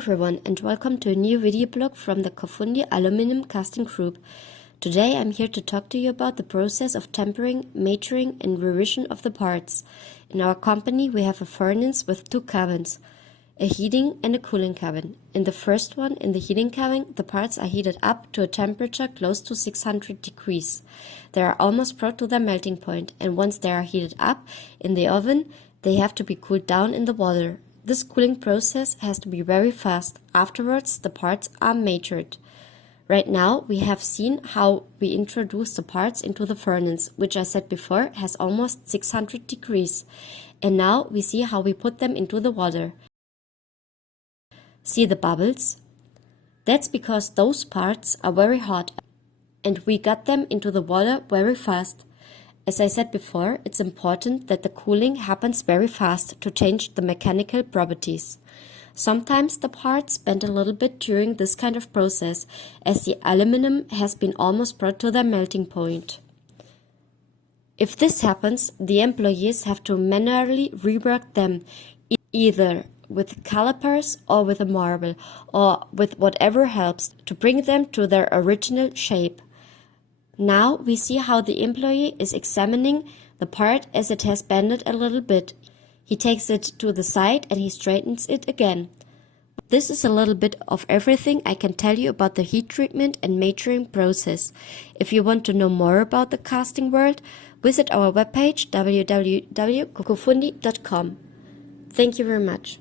everyone and welcome to a new video blog from the Cofundi Aluminum Casting Group. Today I'm here to talk to you about the process of tempering, maturing and revision of the parts. In our company we have a furnace with two cabins, a heating and a cooling cabin. In the first one, in the heating cabin, the parts are heated up to a temperature close to 600 degrees. They are almost brought to their melting point, and once they are heated up in the oven, they have to be cooled down in the water. This cooling process has to be very fast. Afterwards, the parts are matured. Right now, we have seen how we introduce the parts into the furnace, which I said before has almost 600 degrees. And now we see how we put them into the water. See the bubbles? That's because those parts are very hot and we got them into the water very fast. As I said before, it's important that the cooling happens very fast to change the mechanical properties. Sometimes the parts bend a little bit during this kind of process, as the aluminum has been almost brought to their melting point. If this happens, the employees have to manually rework them, either with calipers or with a marble, or with whatever helps to bring them to their original shape. Now we see how the employee is examining the part as it has bended a little bit. He takes it to the side and he straightens it again. This is a little bit of everything I can tell you about the heat treatment and maturing process. If you want to know more about the casting world, visit our webpage www.cofundi.com. Thank you very much.